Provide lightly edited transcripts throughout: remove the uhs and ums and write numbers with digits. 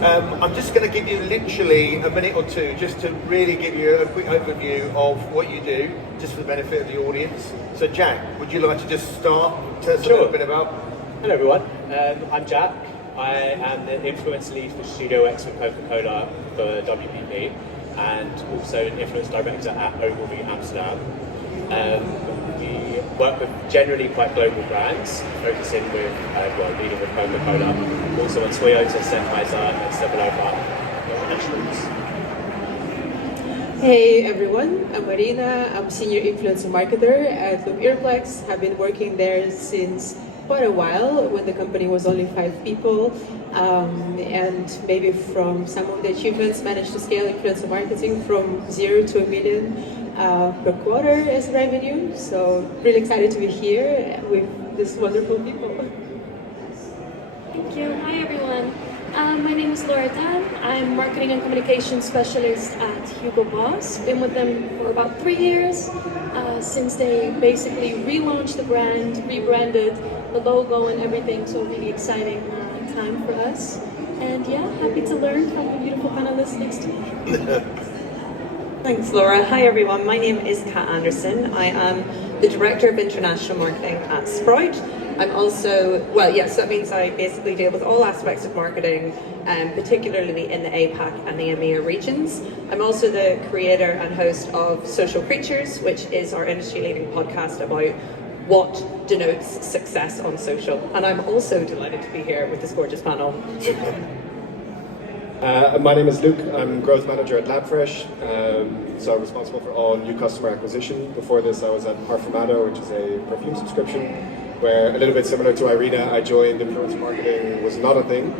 I'm just going to give you literally a minute or two just to really give you a quick overview of what you do, just for the benefit of the audience. So Jack, would you like to just start, tell us a little bit about... Hello everyone, I'm Jack. I am the influence lead for Studio X for Coca-Cola for WPP, and also an influence director at Olgivy, Amsterdam. We work with generally quite global brands, focusing with, leading with Coca-Cola, also on Toyota, Sennheiser, and Sevelopa internationals. Hey everyone, I'm Marina. I'm senior influencer marketer at Earplex. Have been working there since quite a while, when the company was only 5 people, and maybe from some of the achievements managed to scale influencer marketing from 0 to $1 million per quarter as revenue. So really excited to be here with these wonderful people. Thank you. Hi everyone. My name is Laura Dan. I'm marketing and communications specialist at Hugo Boss. Been with them for about 3 years, since they basically relaunched the brand, rebranded the logo and everything. So really exciting time for us. And yeah, happy to learn from the beautiful panelists next to me. Thanks, Laura. Hi, everyone. My name is Kat Anderson. I am the Director of International Marketing at Sprout. I'm also, so that means I basically deal with all aspects of marketing, particularly in the APAC and the EMEA regions. I'm also the creator and host of Social Creatures, which is our industry-leading podcast about what denotes success on social. And I'm also delighted to be here with this gorgeous panel. My name is Luke. I'm growth manager at Labfresh, so I'm responsible for all new customer acquisition. Before this, I was at Parfumado, which is a perfume subscription, where a little bit similar to Irina, I joined influencer marketing, was not a thing,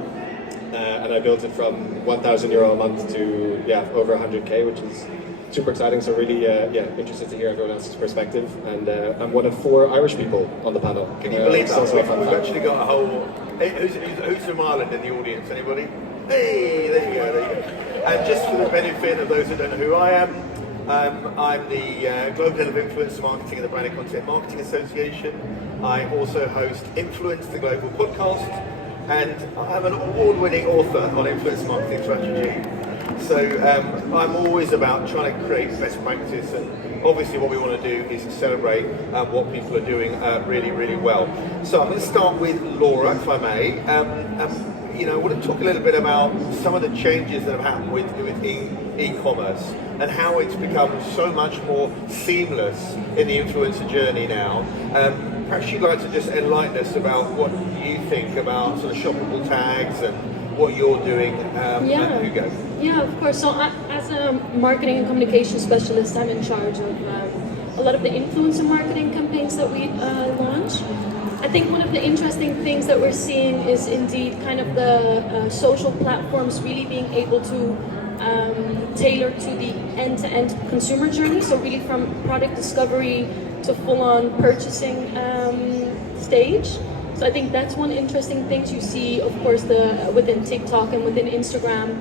and I built it from €1,000 a month to over 100K, which is super exciting. So really, interested to hear everyone else's perspective. And I'm one of 4 Irish people on the panel. Can you believe that? We've actually got a whole... Who's from Ireland in the audience? Anybody? Hey, there you go. And just for the benefit of those who don't know who I am, I'm the Global Head of Influencer Marketing at the Branded Content Marketing Association. I also host Influence, the global podcast, and I'm an award-winning author on influencer marketing strategy. So I'm always about trying to create best practice, and obviously what we want to do is celebrate what people are doing really, really well. So I'm going to start with Laura, if I may. I want to talk a little bit about some of the changes that have happened with e-commerce and how it's become so much more seamless in the influencer journey now. Perhaps you'd like to just enlighten us about what you think about sort of shoppable tags and what you're doing at Hugo. Yeah, of course. So as a marketing and communication specialist, I'm in charge of a lot of the influencer marketing campaigns that we launch. I think one of the interesting things that we're seeing is indeed kind of the social platforms really being able to tailor to the end-to-end consumer journey. So really from product discovery to full-on purchasing stage. So I think that's one interesting thing you see, of course, within TikTok and within Instagram,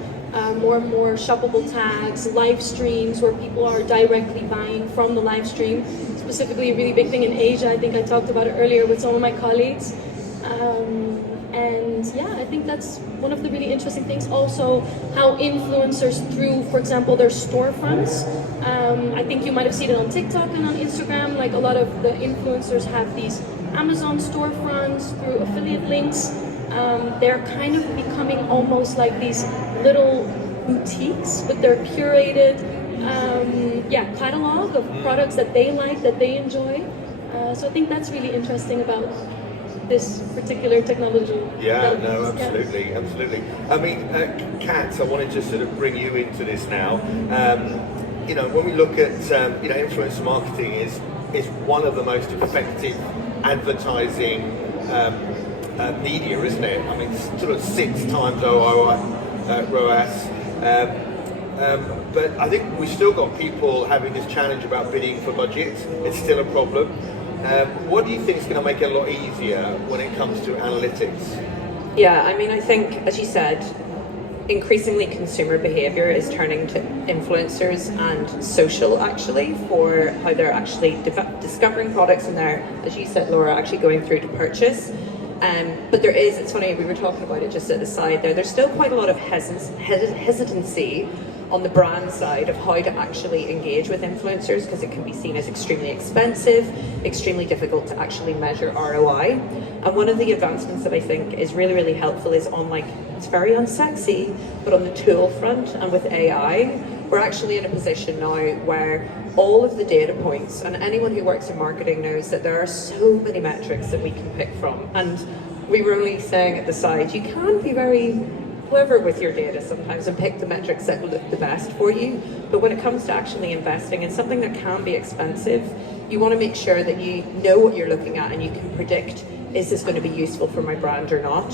more and more shoppable tags, live streams where people are directly buying from the live stream. Specifically, a really big thing in Asia. I think I talked about it earlier with some of my colleagues. I think that's one of the really interesting things. Also, how influencers through, for example, their storefronts. I think you might have seen it on TikTok and on Instagram. Like a lot of the influencers have these Amazon storefronts through affiliate links. They're kind of becoming almost like these little boutiques with their curated catalog of products that they like, that they enjoy. So I think that's really interesting about this particular technology. Yeah, no, absolutely, absolutely. I mean, Kat, I wanted to sort of bring you into this now. When we look at, influencer marketing is one of the most effective advertising media, isn't it? I mean, it's sort of 6 times ROAS. But I think we've still got people having this challenge about bidding for budgets. It's still a problem. What do you think is going to make it a lot easier when it comes to analytics? Yeah, I mean, I think, as you said, increasingly consumer behavior is turning to influencers and social, actually, for how they're actually discovering products and they're, as you said, Laura, actually going through to purchase. But there is, it's funny, we were talking about it just at the side there, there's still quite a lot of hesitancy on the brand side of how to actually engage with influencers, because it can be seen as extremely expensive, extremely difficult to actually measure ROI. And one of the advancements that I think is really, really helpful is on, like, it's very unsexy, but on the tool front and with AI, we're actually in a position now where all of the data points, and anyone who works in marketing knows that there are so many metrics that we can pick from. And we were only saying at the side, you can be very clever with your data sometimes and pick the metrics that will look the best for you. But when it comes to actually investing in something that can be expensive, you want to make sure that you know what you're looking at and you can predict, is this going to be useful for my brand or not?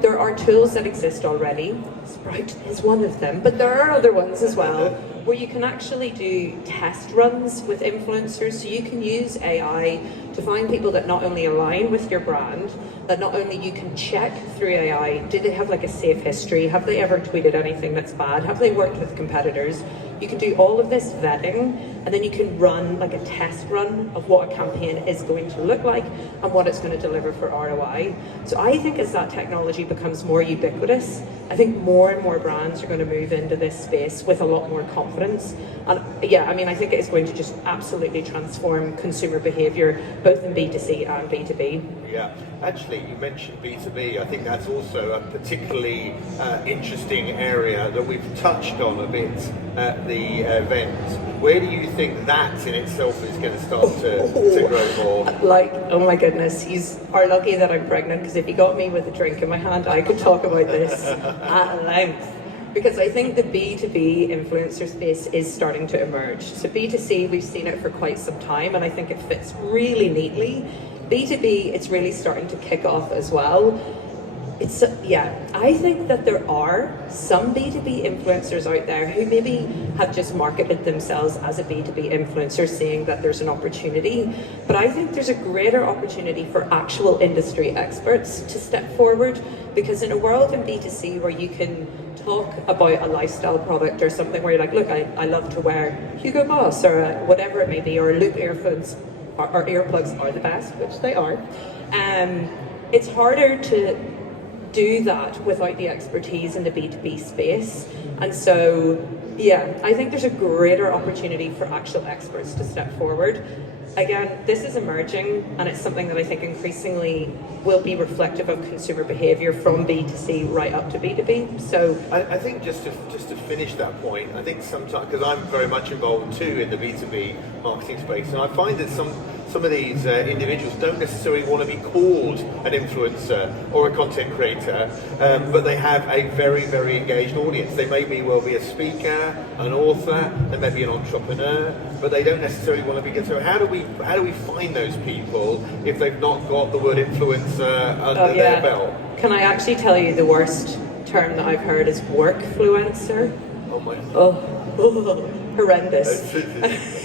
There are tools that exist already. Sprout is one of them, but there are other ones as well, where you can actually do test runs with influencers. So you can use AI to find people that not only align with your brand, that not only you can check through AI, do they have like a safe history? Have they ever tweeted anything that's bad? Have they worked with competitors? You can do all of this vetting, and then you can run like a test run of what a campaign is going to look like and what it's going to deliver for ROI. So I think as that technology becomes more ubiquitous, I think more and more brands are going to move into this space with a lot more confidence. And yeah, I mean, I think it is going to just absolutely transform consumer behavior, both in B2C and B2B. Yeah, actually, you mentioned B2B. I think that's also a particularly interesting area that we've touched on a bit at the event. Where do you think that in itself is going to start to grow more? Like, oh my goodness, you are lucky that I'm pregnant, because if you got me with a drink in my hand, I could talk about this at length. Because I think the B2B influencer space is starting to emerge. So B2C, we've seen it for quite some time, and I think it fits really neatly. B2B, it's really starting to kick off as well. I think that there are some B2B influencers out there who maybe have just marketed themselves as a B2B influencer, seeing that there's an opportunity. But I think there's a greater opportunity for actual industry experts to step forward, because in a world in B2C where you can talk about a lifestyle product or something where you're like, look, I love to wear Hugo Boss or whatever it may be, or Loop earphones, or earplugs are the best, which they are. It's harder to do that without the expertise in the B2B space. And so, yeah, I think there's a greater opportunity for actual experts to step forward. Again, this is emerging, and it's something that I think increasingly will be reflective of consumer behavior from B2C right up to B2B. So I think just to finish that point, I think sometimes, because I'm very much involved too in the B2B marketing space, and I find that some of these individuals don't necessarily want to be called an influencer or a content creator, but they have a very, very engaged audience. They may well be a speaker, an author, they may be an entrepreneur, but they don't necessarily want to be. So how do we find those people if they've not got the word influencer under their belt? Can I actually tell you the worst term that I've heard is workfluencer? Oh my. Horrendous.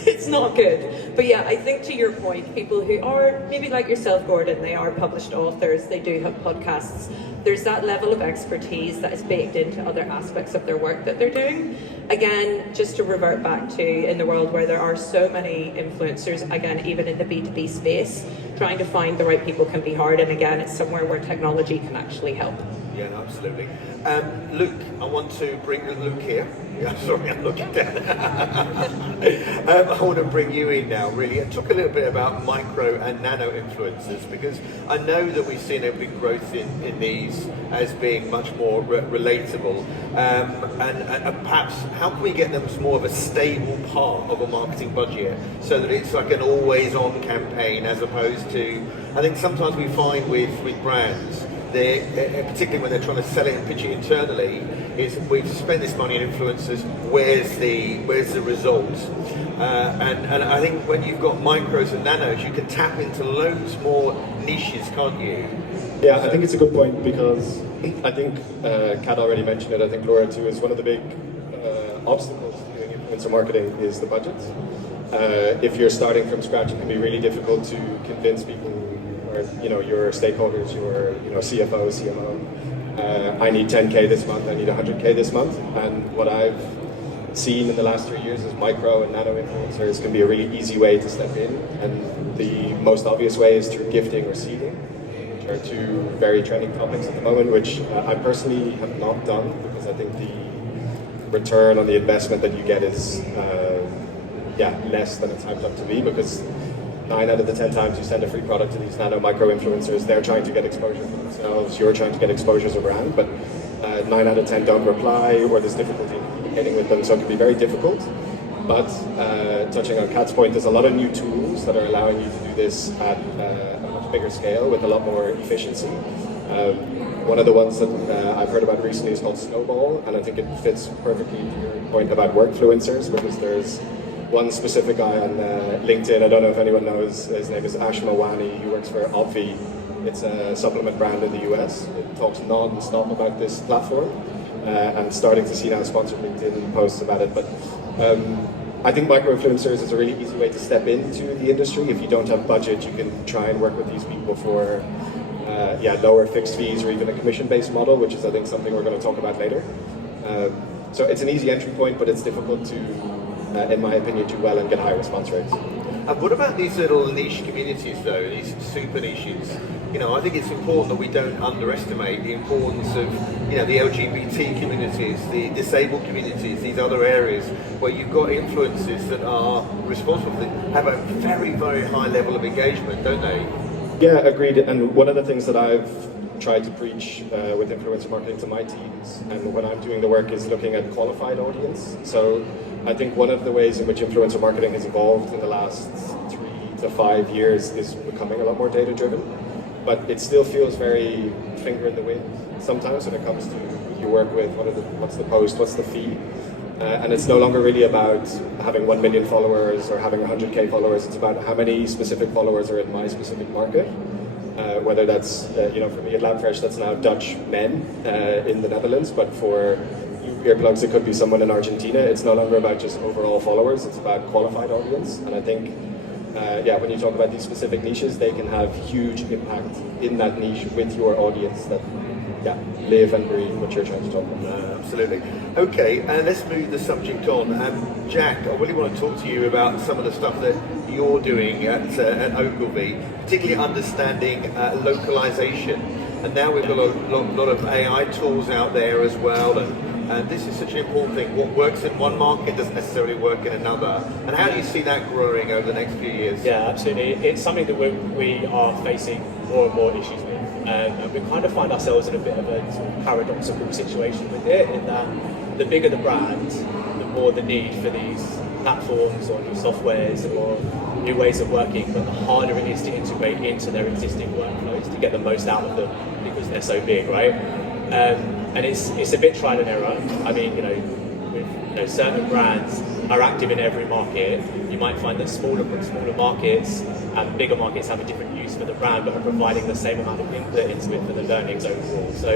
It's not good. But yeah, I think to your point, people who are maybe like yourself, Gordon, they are published authors, they do have podcasts. There's that level of expertise that is baked into other aspects of their work that they're doing. Again, just to revert back to in the world where there are so many influencers, again, even in the B2B space, trying to find the right people can be hard. And again, it's somewhere where technology can actually help. Yeah, no, absolutely. Luke, I want to bring Luke here. Yeah, sorry, I'm looking down. I want to bring you in now, really, and talk a little bit about micro and nano influencers, because I know that we've seen a big growth in these as being much more relatable. And perhaps how can we get them as more of a stable part of a marketing budget, so that it's like an always-on campaign, as opposed to, I think sometimes we find with brands, particularly when they're trying to sell it and pitch it internally, is we've spent this money on influencers, where's the result? And I think when you've got micros and nanos, you can tap into loads more niches, can't you? Yeah, I think it's a good point, because I think Kat already mentioned it, I think Laura too, is one of the big obstacles to doing influencer marketing is the budget. If you're starting from scratch, it can be really difficult to convince people, or your stakeholders, your CFO, CMO, I need 10K this month, I need 100K this month. And what I've seen in the last 3 years is micro and nano influencers can be a really easy way to step in, and the most obvious way is through gifting or seeding. are two very trending topics at the moment, which I personally have not done because I think the return on the investment that you get is less than it's hyped up to be, because 9 out of the 10 times you send a free product to these nano micro influencers, they're trying to get exposure for themselves, you're trying to get exposure as a brand, but 9 out of 10 don't reply, or there's difficulty in communicating with them, so it can be very difficult. But touching on Kat's point, there's a lot of new tools that are allowing you to do this at a much bigger scale with a lot more efficiency. One of the ones that I've heard about recently is called Snowball, and I think it fits perfectly to your point about workfluencers, because there's one specific guy on LinkedIn, I don't know if anyone knows, his name is Ash Mawani, he works for Olgivy. It's a supplement brand in the US. It talks non-stop about this platform, and starting to see now sponsored LinkedIn posts about it. But I think micro-influencers is a really easy way to step into the industry. If you don't have budget, you can try and work with these people for lower fixed fees or even a commission-based model, which is, I think, something we're going to talk about later. So it's an easy entry point, but it's difficult to, in my opinion, do well and get high response rates. And what about these little niche communities, though, these super niches? You know, I think it's important that we don't underestimate the importance of, you know, the LGBT communities, the disabled communities, these other areas where you've got influencers that are responsible, that have a very, very high level of engagement, don't they? Yeah, agreed. And one of the things that I've tried to preach with influencer marketing to my teams, and when I'm doing the work, is looking at qualified audience. So I think one of the ways in which influencer marketing has evolved in the last 3 to 5 years is becoming a lot more data-driven, but it still feels very finger in the wind sometimes when it comes to who you work with, what's the post, what's the feed. And it's no longer really about having 1 million followers or having 100K followers. It's about how many specific followers are in my specific market. Whether that's, for me at Labfresh, that's now Dutch men in the Netherlands, but for earplugs, it could be someone in Argentina. It's no longer about just overall followers, it's about qualified audience. And I think, when you talk about these specific niches, they can have huge impact in that niche with your audience that live and breathe what you're trying to talk about. Absolutely. Okay, and let's move the subject on. Jack, I really want to talk to you about some of the stuff that you're doing at Ogilvy, particularly understanding localization. And now we've got a lot of AI tools out there as well, and this is such an important thing. What works in one market doesn't necessarily work in another. And how do you see that growing over the next few years? Yeah, absolutely. It's something that we are facing more and more issues with. And we kind of find ourselves in a bit of a sort of paradoxical situation with it, in that the bigger the brand, the more the need for these platforms or new softwares or new ways of working, but the harder it is to integrate into their existing workflows to get the most out of them because they're so big, right? And it's a bit trial and error. I mean, certain brands are active in every market. You might find that smaller markets and bigger markets have a different use for the brand, but are providing the same amount of input into it for the learnings overall. So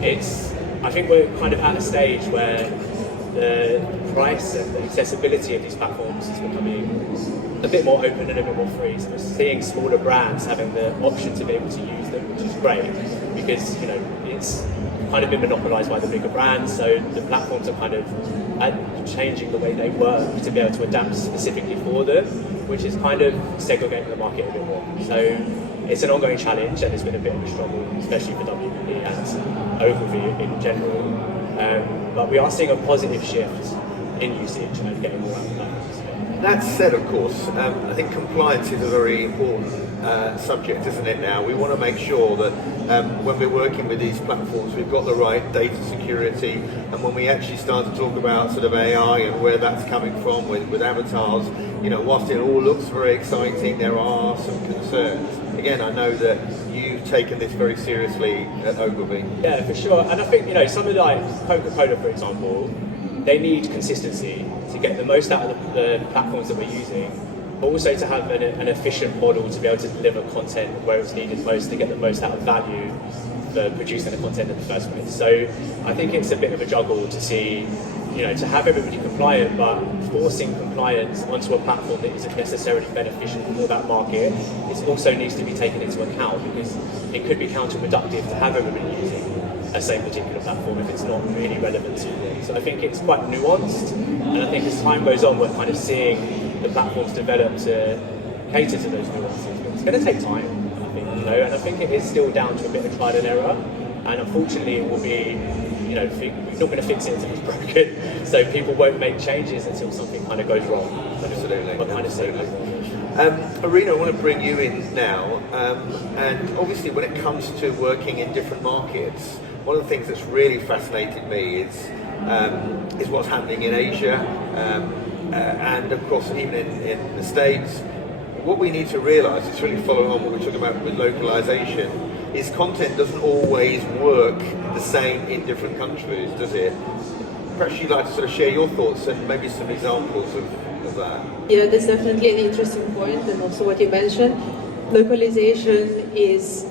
I think we're kind of at a stage where the price and the accessibility of these platforms is becoming a bit more open and a bit more free. So we're seeing smaller brands having the option to be able to use them, which is great, because it's kind of been monopolised by the bigger brands, so the platforms are kind of changing the way they work to be able to adapt specifically for them, which is kind of segregating the market a bit more. So it's an ongoing challenge, and it's been a bit of a struggle, especially for WPP and Ogilvy in general. But we are seeing a positive shift in usage and getting more out of that. That said, of course, I think compliance is a very important subject, isn't it now? We want to make sure that when we're working with these platforms, we've got the right data security, and when we actually start to talk about sort of AI and where that's coming from with avatars, whilst it all looks very exciting, there are some concerns. Again, I know that you've taken this very seriously at Ogilvy. Yeah, for sure. And I think, something like Coca-Cola, for example, they need consistency to get the most out of the platforms that we're using, but also to have an efficient model to be able to deliver content where it's needed most, to get the most out of value for producing the content in the first place. So I think it's a bit of a juggle to see, to have everybody compliant, but forcing compliance onto a platform that isn't necessarily beneficial for that market, it also needs to be taken into account, because it could be counterproductive to have everybody using a same particular platform if it's not really relevant to them. So I think it's quite nuanced, and I think as time goes on, we're kind of seeing the platforms develop to cater to those nuances. But it's going to take time, I think. know, and I think it is still down to a bit of trial and error, and unfortunately it will be, we're not going to fix it until it's broken, so people won't make changes until something kind of goes wrong. Absolutely. I kind of say that. Irina, I want to bring you in now, and obviously when it comes to working in different markets, one of the things that's really fascinated me is what's happening in Asia, and of course even in the States. What we need to realise, it's really following on what we're talking about with localisation, is content doesn't always work the same in different countries, does it? Perhaps you'd like to sort of share your thoughts and maybe some examples of that. Yeah, that's definitely an interesting point, and also what you mentioned. Localization is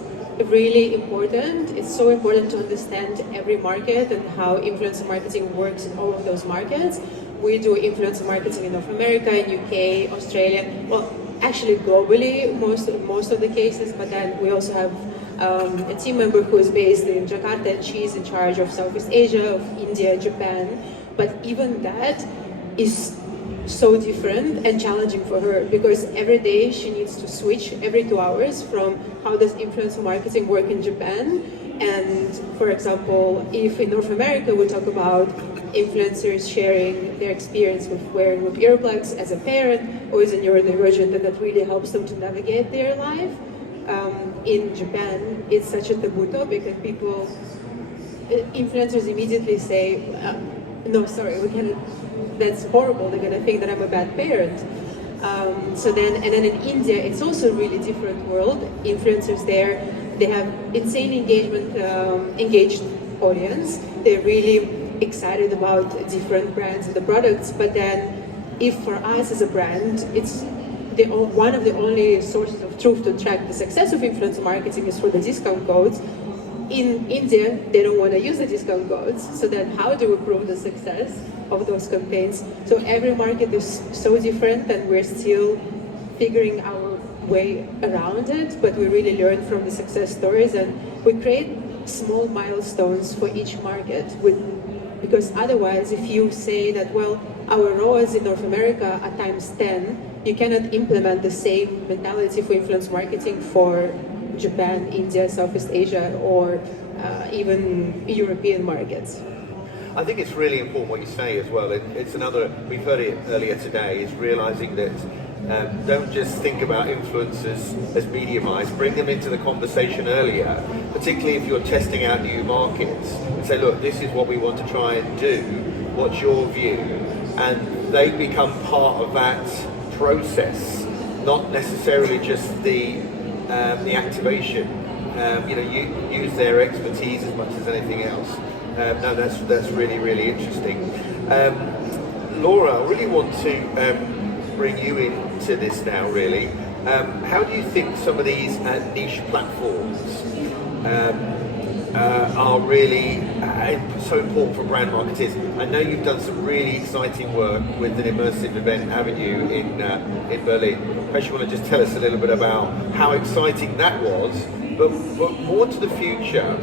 really important. It's so important to understand every market and how influencer marketing works in all of those markets. We do influencer marketing in North America, in UK, Australia, well, actually globally, most of the cases, but then we also have a team member who is based in Jakarta, and she's in charge of Southeast Asia, of India, Japan. But even that is so different and challenging for her, because every day she needs to switch every 2 hours from how does influencer marketing work in Japan. And for example, if in North America we talk about influencers sharing their experience with wearing earplugs as a parent or as a neurodivergent, and that really helps them to navigate their life. In Japan, it's such a taboo topic, and influencers immediately say, no, sorry, we can't, that's horrible, they're gonna think that I'm a bad parent. And then in India, it's also a really different world. Influencers there, they have insane engaged audience. They're really excited about different brands and the products, but then if for us as a brand, it's one of the only sources of truth to track the success of influencer marketing is for the discount codes. In India, they don't want to use the discount codes, so then how do we prove the success of those campaigns? So every market is so different, and we're still figuring our way around it, but we really learn from the success stories, and we create small milestones for each market because otherwise, if you say that, well, our ROAS in North America are times 10, you cannot implement the same mentality for influence marketing for Japan, India, Southeast Asia, or even European markets. I think it's really important what you say as well. It's another, we've heard it earlier today, is realising that don't just think about influencers as mediumized, bring them into the conversation earlier, particularly if you're testing out new markets, and say, look, this is what we want to try and do, what's your view? And they become part of that process, not necessarily just the activation. You use their expertise as much as anything else. No, that's really, really interesting. Laura, I really want to bring you into this now, really. How do you think some of these niche platforms are really so important for brand marketers? I know you've done some really exciting work with an immersive event, haven't you, in Berlin? Perhaps you want to just tell us a little bit about how exciting that was, but more to the future,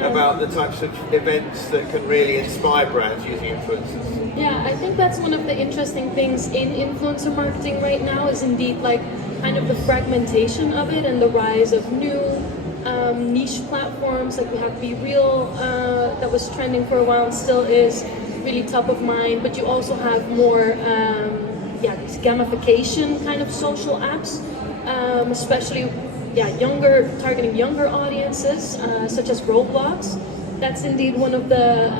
about the types of events that can really inspire brands using influencers. Yeah, I think that's one of the interesting things in influencer marketing right now is indeed like kind of the fragmentation of it and the rise of new niche platforms. Like we have Be Real that was trending for a while and still is really top of mind, but you also have more these gamification kind of social apps, especially targeting younger audiences, such as Roblox. That's indeed one of the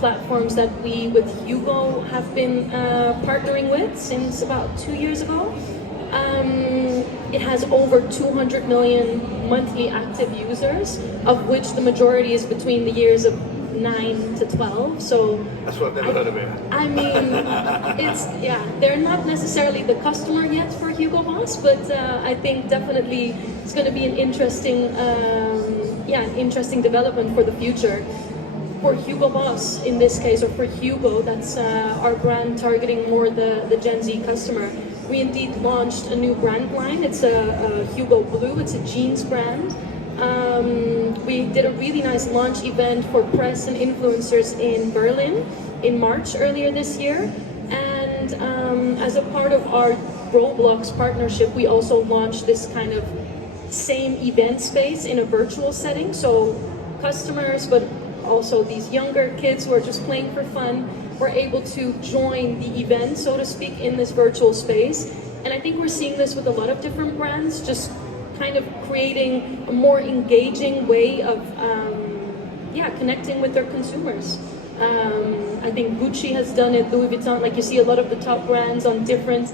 platforms that we with Hugo have been partnering with since about 2 years ago. It has over 200 million monthly active users, of which the majority is between the years of 9 to 12. So that's what I've never heard of it. I mean, they're not necessarily the customer yet for Hugo Boss, but I think definitely it's going to be an interesting development for the future. For Hugo Boss, in this case, or for Hugo, that's our brand targeting more the Gen Z customer. We indeed launched a new brand line. It's a Hugo Blue. It's a jeans brand. We did a really nice launch event for press and influencers in Berlin in March earlier this year. And as a part of our Roblox partnership, we also launched this kind of same event space in a virtual setting. So customers, but also these younger kids who are just playing for fun, were able to join the event, so to speak, in this virtual space. And I think we're seeing this with a lot of different brands, just kind of creating a more engaging way of connecting with their consumers. I think Gucci has done it, Louis Vuitton, like you see a lot of the top brands on different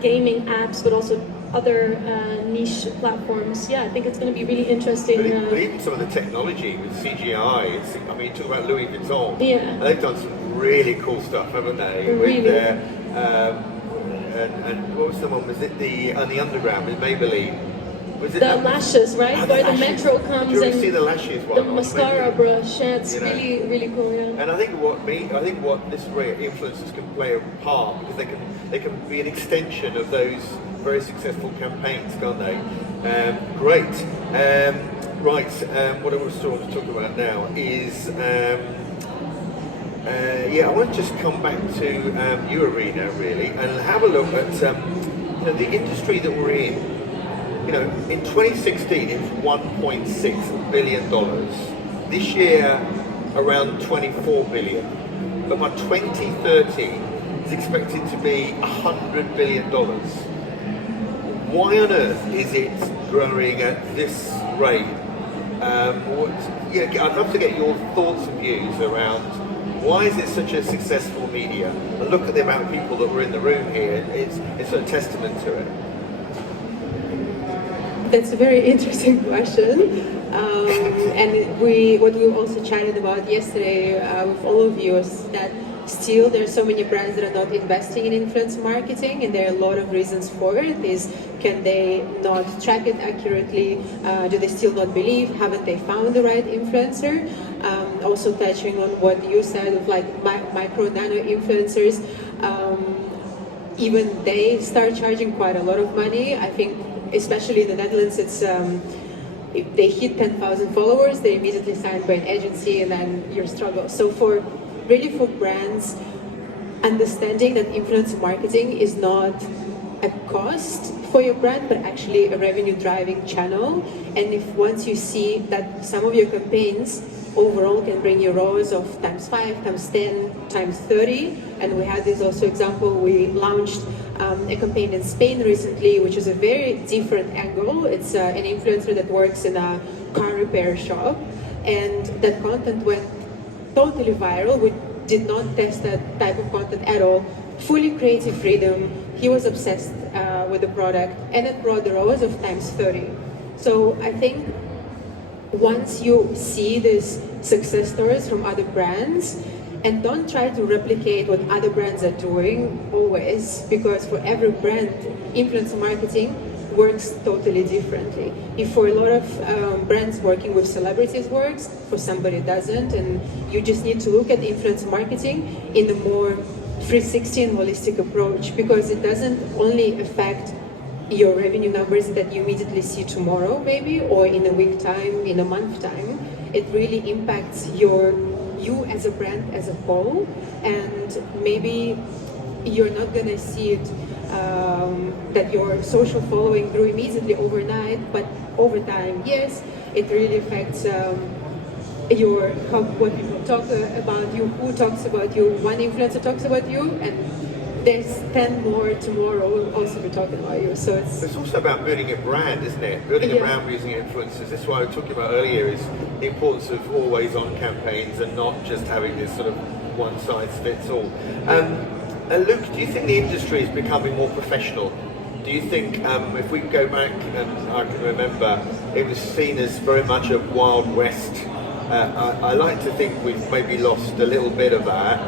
gaming apps, but also other niche platforms. Yeah, I think it's going to be really interesting. But even some of the technology with CGI, I mean, talk about Louis Vuitton. Yeah. And they've done some really cool stuff, haven't they? Really. With their, and what was the one? Was it the Underground with Maybelline? Was it The lashes, right? Oh, Where the lashes. metro comes Did you ever and see the lashes one? the on mascara Maybelline? brush. Yeah, it's You know. really, really cool. Yeah. And I think what this way influencers can play a part, because they can be an extension of those very successful campaigns, can't they? Great. Right. What I want to talk about now is I want to just come back to you, Arena, really, and have a look at the industry that we're in. You know, in 2016 it was $1.6 billion. This year, around 24 billion. But by 2030, it's expected to be $100 billion. Why on earth is it growing at this rate? I'd love to get your thoughts and views around why is it such a successful media? And look at the amount of people that were in the room here. It's a testament to it. That's a very interesting question, and what we also chatted about yesterday with all of you is that still there's so many brands that are not investing in influencer marketing, and there are a lot of reasons for it. Can they not track it accurately? Do they still not believe? Haven't they found the right influencer? Also touching on what you said of like micro nano influencers, even they start charging quite a lot of money. I think especially in the Netherlands, it's if they hit 10,000 followers, they're immediately signed by an agency, and then you're struggle. So for brands, understanding that influencer marketing is not a cost for your brand, but actually a revenue driving channel. And if once you see that some of your campaigns overall can bring you ROAS of times 5, times 10, times 30, and we had this also example, we launched a campaign in Spain recently, which is a very different angle. It's an influencer that works in a car repair shop, and that content went totally viral. We did not test that type of content at all. Fully creative freedom. He was obsessed with the product, and it brought the ROAS of times 30. So I think once you see these success stories from other brands, and don't try to replicate what other brands are doing always, because for every brand, influencer marketing works totally differently. If for a lot of brands working with celebrities works, for somebody it doesn't, and you just need to look at influencer marketing in a more 360 and holistic approach, because it doesn't only affect your revenue numbers that you immediately see tomorrow maybe, or in a week time, in a month time. It really impacts you as a brand as a whole, and maybe you're not gonna see it that your social following grew immediately overnight, but over time, yes, it really affects what people talk about you, who talks about you. One influencer talks about you, and there's 10 more tomorrow will also be talking about you. So it's also about building a brand, isn't it? Building a brand using influencers. This is what I was talking about earlier, is the importance of always on campaigns and not just having this sort of one size fits all. Luke, do you think the industry is becoming more professional? Do you think if we go back, and I can remember, it was seen as very much a Wild West. I like to think we've maybe lost a little bit of that,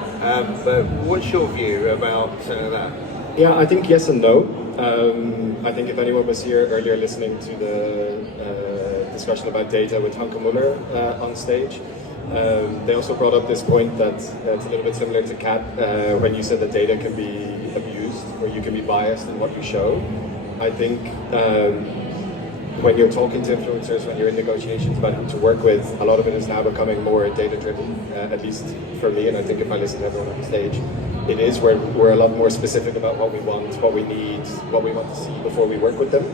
but what's your view about that? Yeah, I think yes and no. I think if anyone was here earlier listening to the discussion about data with Hanke Muller on stage, they also brought up this point that's a little bit similar to Kat, when you said that data can be abused, or you can be biased in what you show. I think when you're talking to influencers, when you're in negotiations about who to work with, a lot of it is now becoming more data-driven, at least for me, and I think if I listen to everyone on stage, it is where we're a lot more specific about what we want, what we need, what we want to see before we work with them.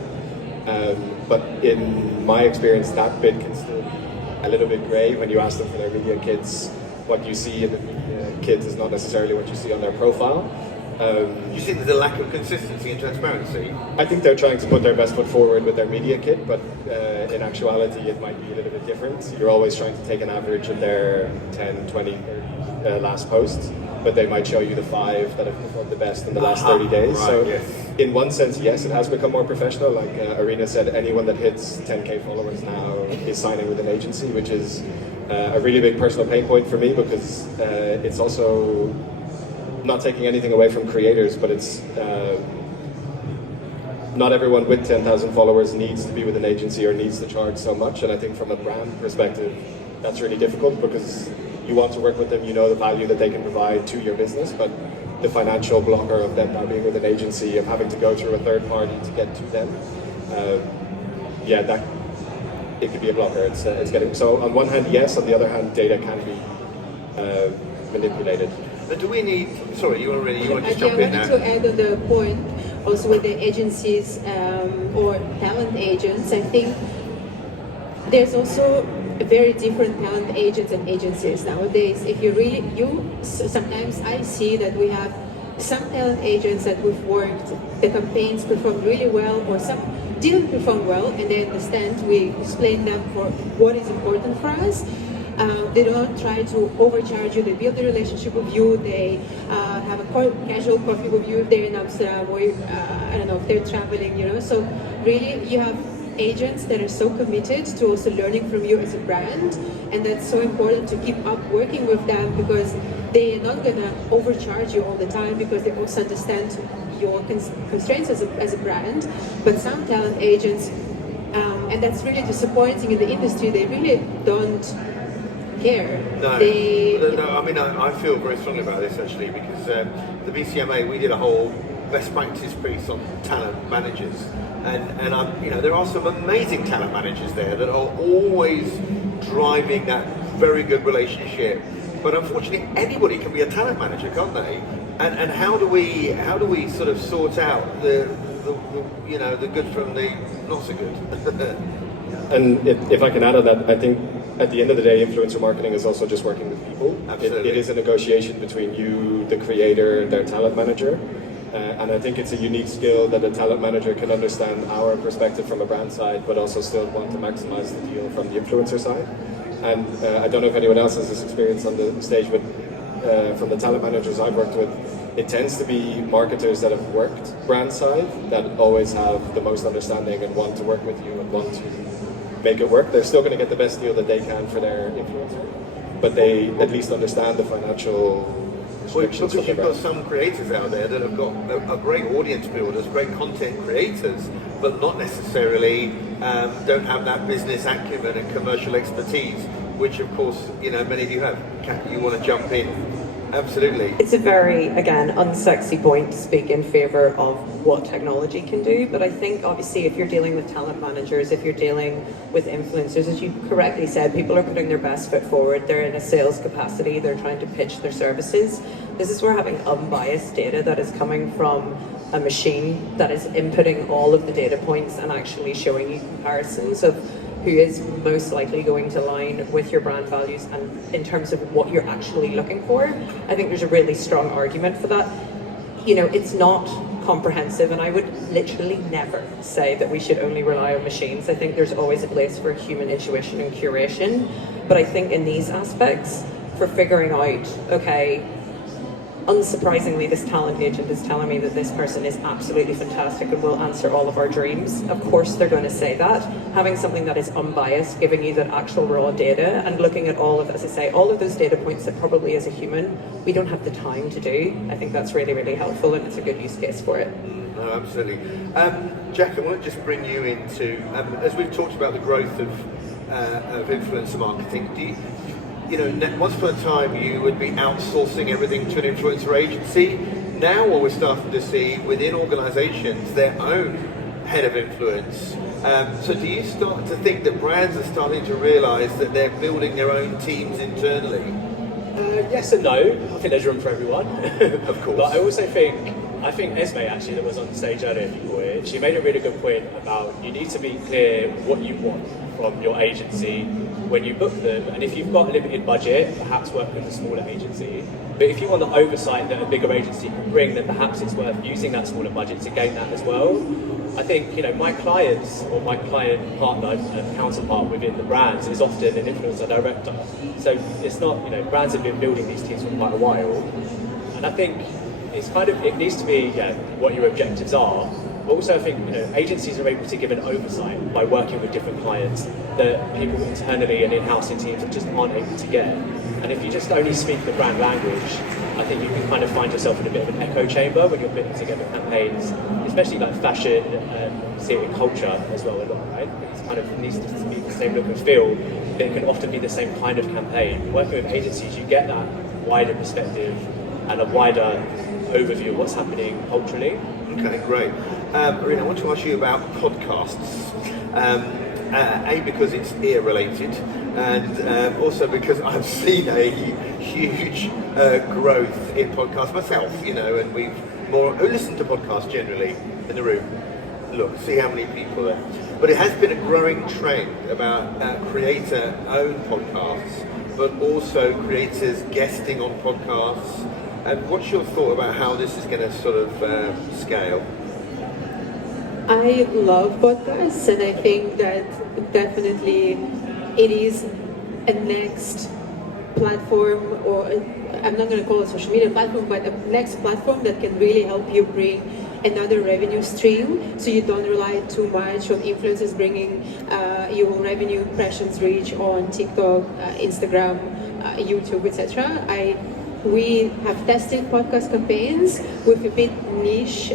But in my experience, that bit can still be a little bit grey when you ask them for their media kits. What you see in the media kit is not necessarily what you see on their profile. You think there's a lack of consistency and transparency? I think they're trying to put their best foot forward with their media kit, but in actuality it might be a little bit different. You're always trying to take an average of their 10, 20, 30 last posts, but they might show you the 5 that have performed the best in the last 30 days. Right, so yes. in one sense, yes, it has become more professional. Like Arena said, anyone that hits 10k followers now is signing with an agency, which is a really big personal pain point for me, because it's also not taking anything away from creators, but it's not everyone with 10,000 followers needs to be with an agency or needs to charge so much. And I think from a brand perspective, that's really difficult, because you want to work with them, you know the value that they can provide to your business, but the financial blocker of them now being with an agency, of having to go through a third party to get to them, that it could be a blocker. It's getting, so on one hand, yes, on the other hand, data can be manipulated. But do we need? Sorry, you want to just jump in I now? wanted to add on the point also with the agencies or talent agents. I think there's also very different talent agents and agencies nowadays. If you really, sometimes I see that we have some talent agents that we've worked, the campaigns performed really well, or some didn't perform well, and they understand, we explain them for what is important for us. They don't try to overcharge you, they build a relationship with you, they have a casual coffee with you if they're in Amsterdam, or I don't know, if they're traveling, so really you have agents that are so committed to also learning from you as a brand, and that's so important to keep up working with them, because they're not gonna overcharge you all the time, because they also understand your constraints as a brand. But some talent agents, and that's really disappointing in the industry, they really don't care. No, I mean, I feel very strongly about this actually, because the BCMA, we did a whole best practice piece on talent managers, and there are some amazing talent managers there that are always driving that very good relationship. But unfortunately, anybody can be a talent manager, can't they? And how do we sort of sort out the good from the not so good? And if I can add on that, I think at the end of the day, influencer marketing is also just working with people. Absolutely. It is a negotiation between you, the creator, and their talent manager. And I think it's a unique skill that a talent manager can understand our perspective from a brand side, but also still want to maximize the deal from the influencer side. And I don't know if anyone else has this experience on the stage, but from the talent managers I've worked with, it tends to be marketers that have worked brand side that always have the most understanding and want to work with you and want to make it work. They're still going to get the best deal that they can for their influencer, but they at least understand the financial restrictions. Because you've got some creators out there that have got a great audience builders, great content creators, but not necessarily don't have that business acumen and commercial expertise, which of course many of you have. Kat, you want to jump in? Absolutely. It's a very, again, unsexy point to speak in favour of what technology can do, but I think obviously if you're dealing with talent managers, if you're dealing with influencers, as you correctly said, people are putting their best foot forward, they're in a sales capacity, they're trying to pitch their services. This is where having unbiased data that is coming from a machine that is inputting all of the data points and actually showing you comparisons of who is most likely going to align with your brand values and in terms of what you're actually looking for. I think there's a really strong argument for that. It's not comprehensive, and I would literally never say that we should only rely on machines. I think there's always a place for human intuition and curation, but I think in these aspects, for figuring out, okay, unsurprisingly, this talent agent is telling me that this person is absolutely fantastic and will answer all of our dreams. Of course they're going to say that. Having something that is unbiased, giving you that actual raw data and looking at all of, as I say, all of those data points that probably as a human, we don't have the time to do. I think that's really, really helpful, and it's a good use case for it. No, absolutely. Jack, I want to just bring you into, as we've talked about the growth of influencer marketing, once upon a time you would be outsourcing everything to an influencer agency. Now what we're starting to see within organisations, their own head of influence. So do you start to think that brands are starting to realise that they're building their own teams internally? Yes and no. I think there's room for everyone. Of course. But I also think I think Esme actually that was on stage earlier, if you call it, she made a really good point about you need to be clear what you want from your agency when you book them, and if you've got a limited budget, perhaps work with a smaller agency. But if you want the oversight that a bigger agency can bring, then perhaps it's worth using that smaller budget to gain that as well. I think, you know, my clients or my client partner and counterpart within the brands is often an influencer director. So it's not, you know, brands have been building these teams for quite a while, and I think it's kind of, it needs to be, yeah, what your objectives are. But also I think, you know, agencies are able to give an oversight by working with different clients that people internally and in-house in teams just aren't able to get. And if you just only speak the brand language, I think you can kind of find yourself in a bit of an echo chamber when you're putting together campaigns, especially like fashion, see it in culture as well a lot, right? It's kind of, it needs to be the same look and feel, but it can often be the same kind of campaign. Working with agencies, you get that wider perspective and a wider overview of what's happening culturally. Okay, great. Marina, I want to ask you about podcasts. A, because it's ear related, and also because I've seen a huge growth in podcasts myself, you know, and we've more who listen to podcasts generally in the room. Look, see how many people there. But it has been a growing trend about creator-owned podcasts, but also creators guesting on podcasts. And what's your thought about how this is going to sort of scale? I love podcasts, and I think that definitely it is a next platform, or I'm not going to call it social media platform, but a next platform that can really help you bring another revenue stream, so you don't rely too much on influencers bringing your revenue, impressions, reach on TikTok, Instagram, YouTube, etc. We have tested podcast campaigns with a bit niche,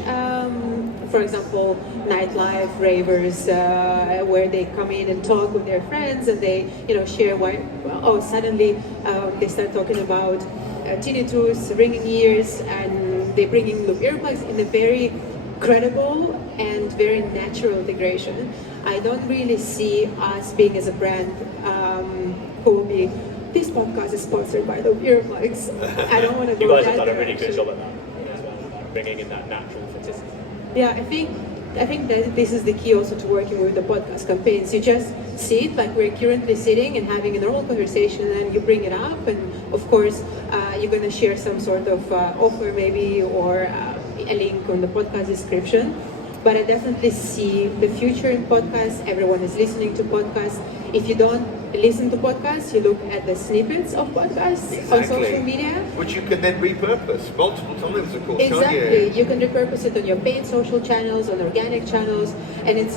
for example, nightlife, ravers, where they come in and talk with their friends, and they, you know, share why. Oh, suddenly they start talking about tinnitus, ringing ears, and they bring in loop earplugs in a very credible and very natural integration. I don't really see us being as a brand who will be, this podcast is sponsored by the earplugs. I don't want to go You guys that have done a really direction. good job at that as well, bringing in that natural authenticity. Yeah, I think that this is the key also to working with the podcast campaigns. You just sit like we're currently sitting and having a normal conversation, and you bring it up, and of course you're going to share some sort of offer maybe, or a link on the podcast description. But I definitely see the future in podcasts. Everyone is listening to podcasts. If you don't listen to podcasts, you look at the snippets of podcasts on social media. Which you can then repurpose multiple times, of course, Exactly. can't you? You can repurpose it on your paid social channels, on organic channels, and it's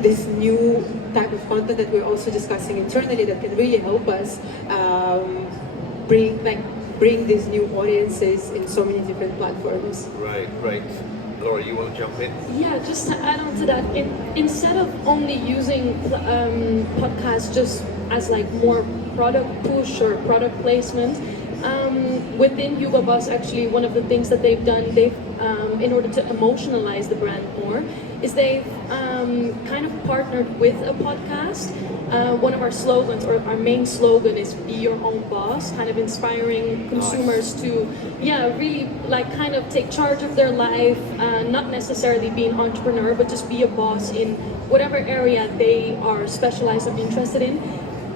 this new type of content that we're also discussing internally that can really help us bring these new audiences in so many different platforms. Right, great. Laura, you want to jump in? Yeah, just to add on to that, instead of only using podcasts just as like more product push or product placement, within Hugo Boss, actually one of the things that they've done, in order to emotionalize the brand more, is they've kind of partnered with a podcast. One of our slogans, or our main slogan, is "Be Your Own Boss," kind of inspiring consumers to, really like kind of take charge of their life, not necessarily be an entrepreneur, but just be a boss in whatever area they are specialized and interested in.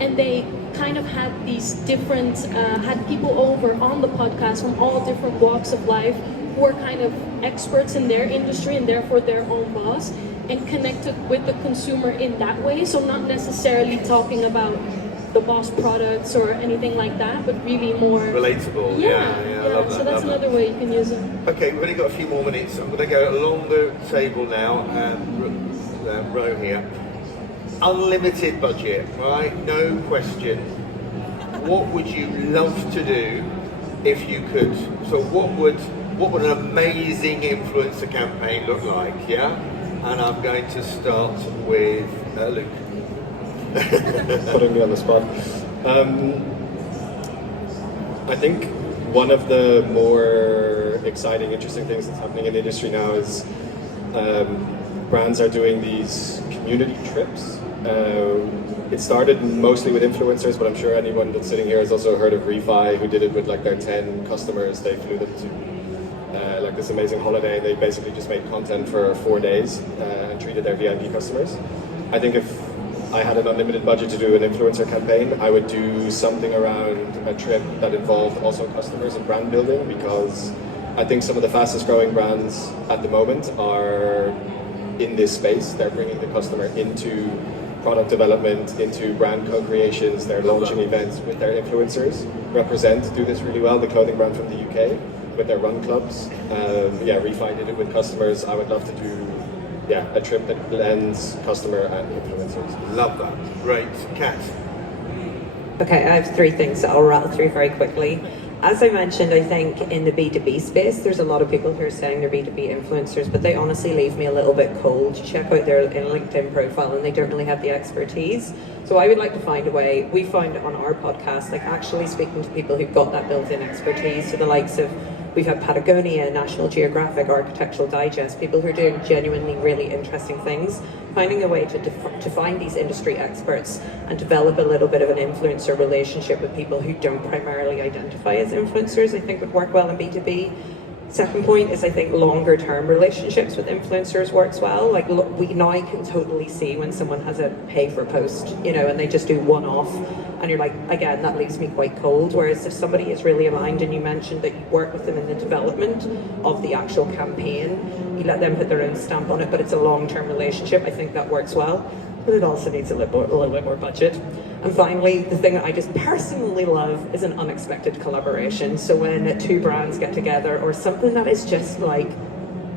And they kind of had these different, had people over on the podcast from all different walks of life who are kind of experts in their industry and therefore their own boss, and connected with the consumer in that way. So not necessarily talking about the Boss products or anything like that, but really more Relatable. Yeah. I love that. So that's another way you can use it. Okay, we've only got a few more minutes. I'm going to go along the table now, row here. Unlimited budget, right? No question. What would you love to do if you could? So what would an amazing influencer campaign look like? Yeah, and I'm going to start with Luke. Putting me on the spot. I think one of the more exciting, interesting things that's happening in the industry now is brands are doing these community trips. It started mostly with influencers, but I'm sure anyone that's sitting here has also heard of Refi, who did it with like their 10 customers. They flew them to like this amazing holiday. They basically just made content for 4 days and treated their VIP customers. I think if I had an unlimited budget to do an influencer campaign, I would do something around a trip that involved also customers and brand building, because I think some of the fastest growing brands at the moment are in this space. They're bringing the customer into product development, into brand co-creations. They're launching events with their influencers. Represent do this really well, the clothing brand from the UK, with their run clubs. Refi did it with customers. I would love to do a trip that blends customer and influencers. Love that. Great. Kat. Okay, I have 3 things that I'll rattle through very quickly. As I mentioned, I think in the B2B space, there's a lot of people who are saying they're B2B influencers, but they honestly leave me a little bit cold. You check out their LinkedIn profile and they don't really have the expertise. So I would like to find a way. We found on our podcast, like actually speaking to people who've got that built-in expertise, to the likes of, we've had Patagonia, National Geographic, Architectural Digest, people who are doing genuinely really interesting things, finding a way to find these industry experts and develop a little bit of an influencer relationship with people who don't primarily identify as influencers, I think would work well in B2B. Second point is I think longer term relationships with influencers works well. Like we now can totally see when someone has a pay for post, and they just do one off, and you're like, again, that leaves me quite cold. Whereas if somebody is really aligned and you mentioned that you work with them in the development of the actual campaign, you let them put their own stamp on it, but it's a long term relationship, I think that works well. But it also needs a little bit more budget. And finally, the thing that I just personally love is an unexpected collaboration. So when 2 brands get together, or something that is just like,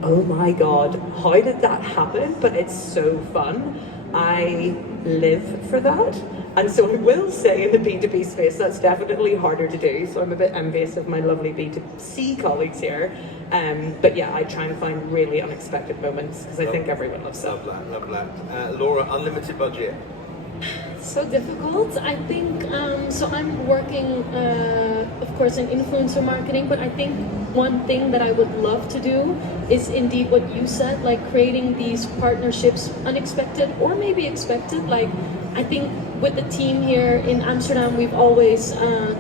oh my God, how did that happen? But it's so fun. I live for that. And so I will say in the B2B space, that's definitely harder to do. So I'm a bit envious of my lovely B2C colleagues here. But yeah, I try and find really unexpected moments because I think everyone loves that. Love that. Laura, unlimited budget. So difficult. I think, so I'm working, of course, in influencer marketing, but I think one thing that I would love to do is indeed what you said, like creating these partnerships, unexpected or maybe expected. Like, I think with the team here in Amsterdam, we've always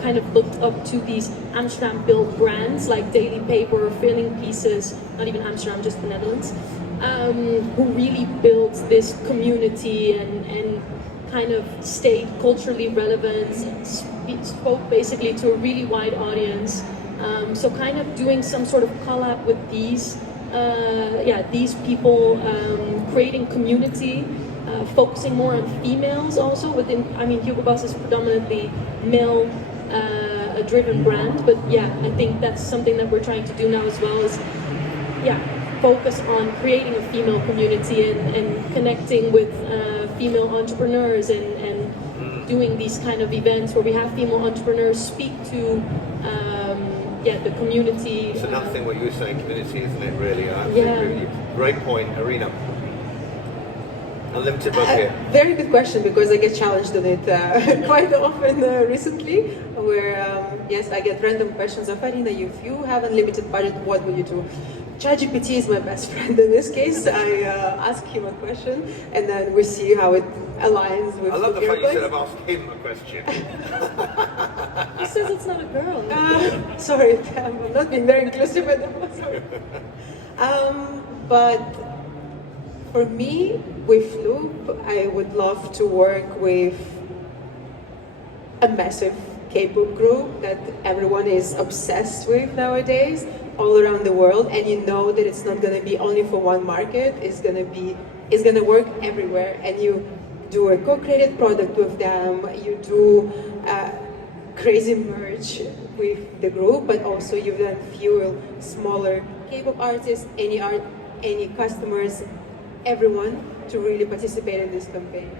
kind of looked up to these Amsterdam-built brands like Daily Paper, Filling Pieces, not even Amsterdam, just the Netherlands, who really built this community and kind of stayed culturally relevant, spoke basically to a really wide audience. So kind of doing some sort of collab with these people, creating community, focusing more on females also within, Hugo Boss is predominantly male driven brand, but yeah, I think that's something that we're trying to do now as well, is focus on creating a female community and connecting with female entrepreneurs and doing these kind of events where we have female entrepreneurs speak to the community. It's another thing what you were saying, community, isn't it, really? I agree with you. Great point, Arena. Unlimited budget. Very good question, because I get challenged on it quite often recently, where I get random questions of, Arina, if you have unlimited budget, what would you do? ChatGPT is my best friend in this case. I ask him a question and then we see how it aligns with. I love the fact you said I've asked him a question. He says it's not a girl. Sorry, I'm not being very inclusive with them. Sorry. But for me, with Loop, I would love to work with a massive K-pop group that everyone is obsessed with nowadays, all around the world, and you know that it's not going to be only for one market. It's going to work everywhere, and you do a co-created product with them. You do crazy merch with the group, but also you then fuel smaller K-pop artists, any customers, everyone to really participate in this campaign.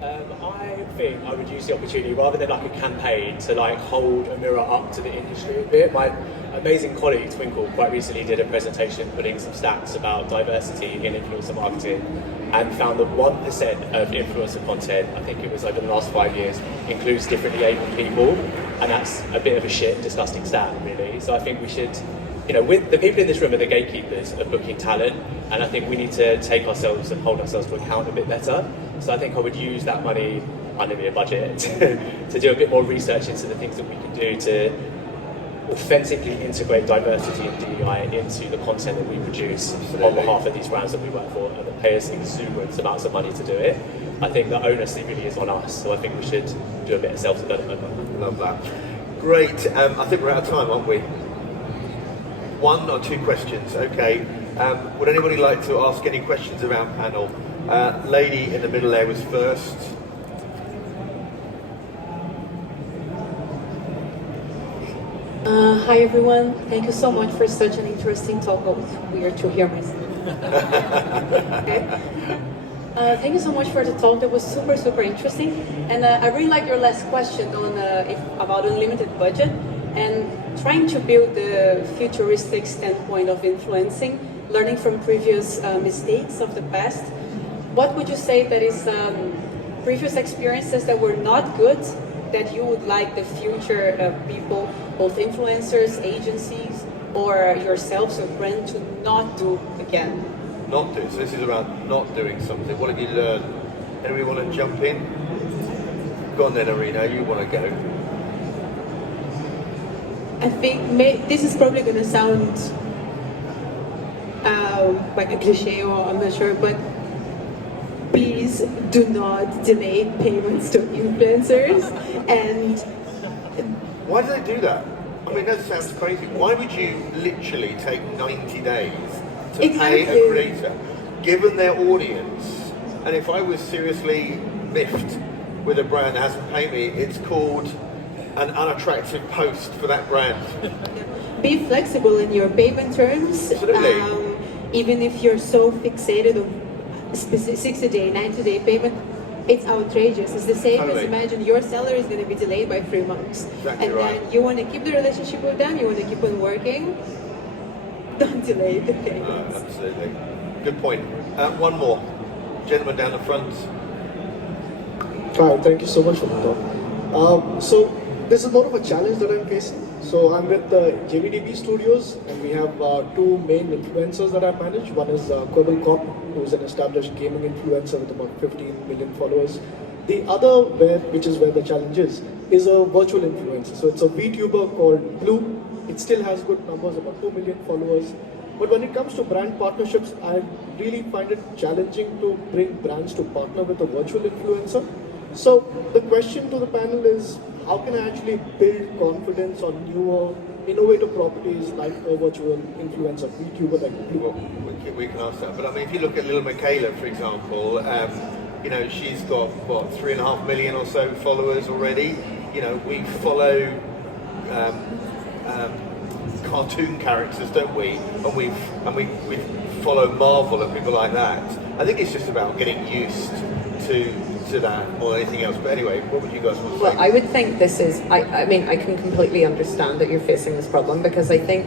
I think I would use the opportunity, rather than like a campaign, to like hold a mirror up to the industry a bit. My amazing colleague Twinkle quite recently did a presentation putting some stats about diversity in influencer marketing, and found that 1% of influencer content, I think it was over the last 5 years, includes differently abled people, and that's a bit of a shit, disgusting stat, really. So I think we should, with the people in this room are the gatekeepers of booking talent, and I think we need to take ourselves and hold ourselves to account a bit better. So I think I would use that money, unlimited budget, to do a bit more research into the things that we can do to authentically integrate diversity and DEI into the content that we produce on behalf of these brands that we work for, and that pay us exuberant amounts of money to do it. I think the onus really is on us, so I think we should do a bit of self-development. Love that. Great. I think we're out of time, aren't we? 1 or 2 questions. Okay. Would anybody like to ask any questions around panel? Lady in the middle there was first. Hi everyone, thank you so much for such an interesting talk. Oh, it's weird to hear myself. Okay. Thank you so much for the talk. That was super interesting, and I really like your last question on about unlimited budget and trying to build the futuristic standpoint of influencing, learning from previous mistakes of the past. What would you say that is previous experiences that were not good that you would like the future people, both influencers, agencies, or yourselves or brand to not do again? Not do. So this is about not doing something. What have you learned? Anybody want to jump in? Go on then, Arena. You want to go? I think this is probably going to sound like a cliche, or I'm not sure, but please do not delay payments to influencers. And why do they do that? I mean, that sounds crazy. Why would you literally take 90 days to pay a creator, given their audience? And if I was seriously miffed with a brand that hasn't paid me, it's called an unattractive post for that brand. Be flexible in your payment terms. Absolutely. Even if you're so fixated on specific 60-day, 90-day payment, it's outrageous. It's the same as imagine your salary is going to be delayed by 3 months. Exactly and right. then you want to keep the relationship with them, you want to keep on working, don't delay the payments. Absolutely. Good point. One more. Gentleman down the front. Hi, thank you so much for the talk. So there's a lot of a challenge that I'm facing. So I'm with JVDB Studios, and we have 2 main influencers that I manage. One is Quibble Cop, who is an established gaming influencer with about 15 million followers. The other, which is where the challenge is a virtual influencer. So it's a VTuber called Blue. It still has good numbers, about 2 million followers. But when it comes to brand partnerships, I really find it challenging to bring brands to partner with a virtual influencer. So the question to the panel is, how can I actually build confidence on newer, innovative properties like a virtual influencer, VTuber like Blue? Well, we can ask that. But I mean, if you look at little Michaela, for example, you know, she's got, what, 3.5 million or so followers already. You know, we follow cartoon characters, don't we? And we follow Marvel and people like that. I think it's just about getting used to that more than anything else. But anyway, what would you guys want to say? Well, I would think this is, I mean, I can completely understand that you're facing this problem, because I think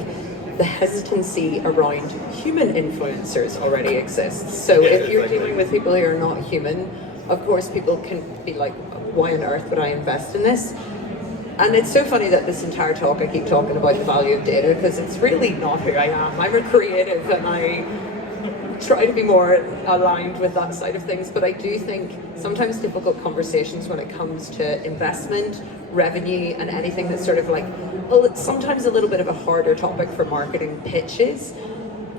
the hesitancy around human influencers already exists. So if you're dealing with people who are not human, of course people can be like, why on earth would I invest in this? And it's so funny that this entire talk I keep talking about the value of data, because it's really not who I am. I'm a creative and I try to be more aligned with that side of things, but I do think sometimes difficult conversations when it comes to investment, revenue, and anything that's sort of like, well, it's sometimes a little bit of a harder topic for marketing pitches.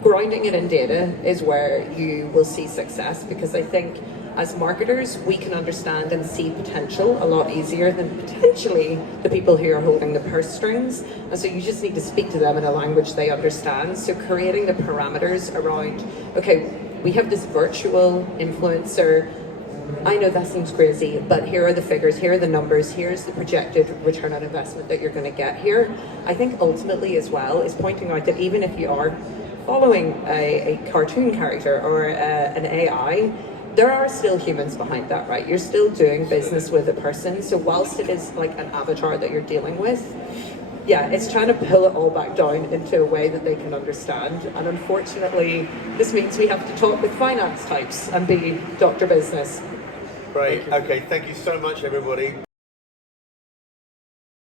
Grounding it in data is where you will see success, because I think as marketers, we can understand and see potential a lot easier than potentially the people who are holding the purse strings. And so you just need to speak to them in a language they understand. So creating the parameters around, okay, we have this virtual influencer. I know that seems crazy, but here are the figures, here are the numbers, here's the projected return on investment that you're going to get here. I think ultimately as well is pointing out that even if you are following a cartoon character or an AI, there are still humans behind that, right? You're still doing business with a person. So whilst it is like an avatar that you're dealing with, yeah, it's trying to pull it all back down into a way that they can understand. And unfortunately, this means we have to talk with finance types and be Dr. Business. Great. Okay, thank you so much, everybody.